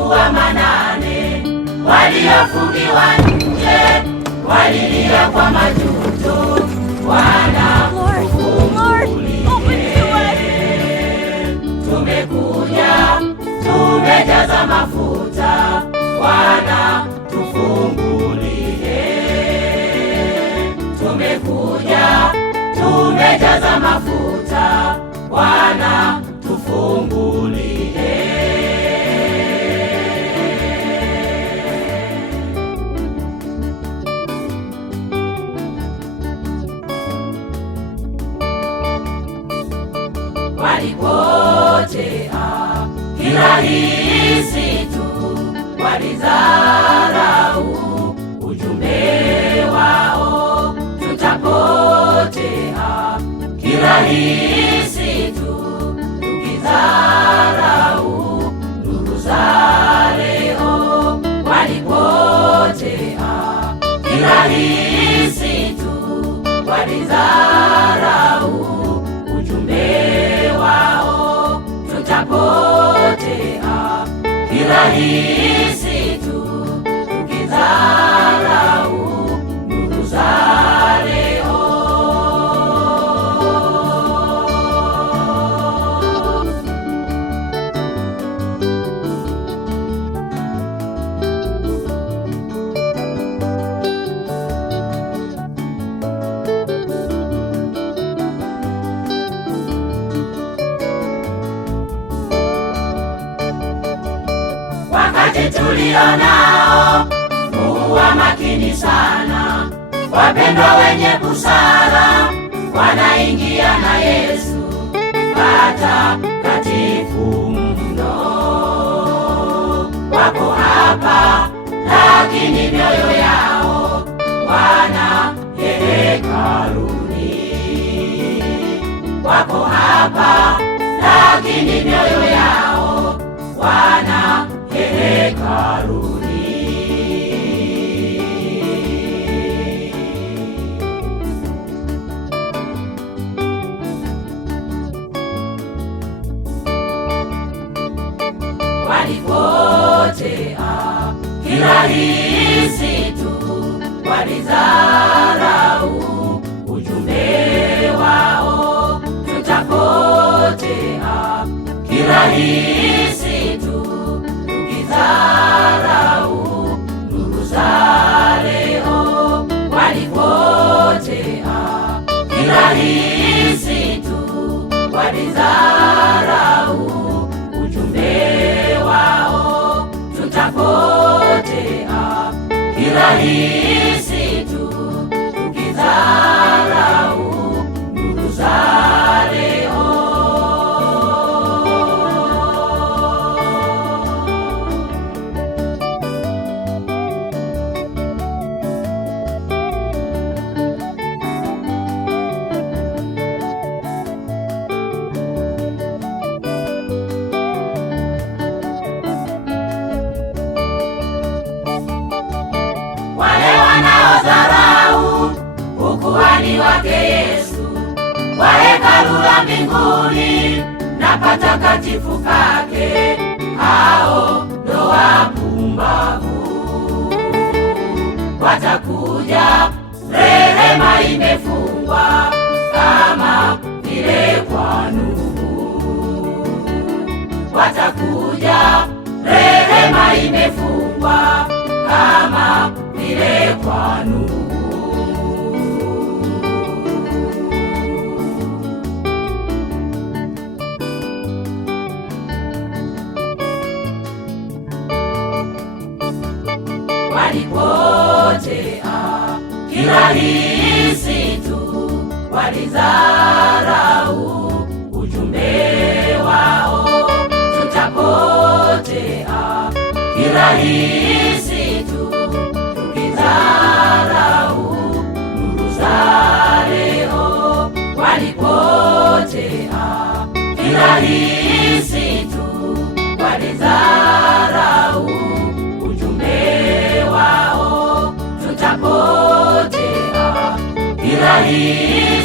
usiku wa manane, waliofungiwa nje walilia kwa majuto, Bwana tufungulie. Tumekuja tumejaza mafuta, Bwana tufungulie. Tumekuja tumejaza mafuta, Bwana tufungulie. Walipotea kirahisi tu, walidharau ujumbe wao. Tutapotea kirahisi tu, tukidharau nuru za leo. Walipotea kirahisi tu, walidharau ujumbe wao. Tutapotea kirahisi tu, tukidharau nuru za leo. Wakati tulio nao kuwa makini sana, wapendwa wenye busara wanaingia na Yesu patakatifu mno. Wapo hapa lakini mioyo yao wana hekaluni. Wapo hapa lakini mioyo yao wana hekaluni. Walipotea kirahisi tu, walidharau ujumbe wao. Tutapotea kirahisi tu, tukidharau nuru za leo. Walipotea kirahisi tu, walidharau ujumbe wao. Tutapotea kirahisi tu, tukidharau nuru za leo. Wale wanaodharau ukuhani wake Yesu, wa hekalu la mbinguni na patakatifu pake, hao ndo wapumbavu. Watakuja rehema imefungwa kama vile kwa Nuhu. Watakuja rehema imefungwa kama vile kwa Nuhu. Walipotea kirahisi tu, walidharau ujumbe wao. Tutapotea kirahisi tu, tukidharau nuru za leo. Walipotea kirahisi tu, walidharau ujumbe wao. Tutapotea kirahisi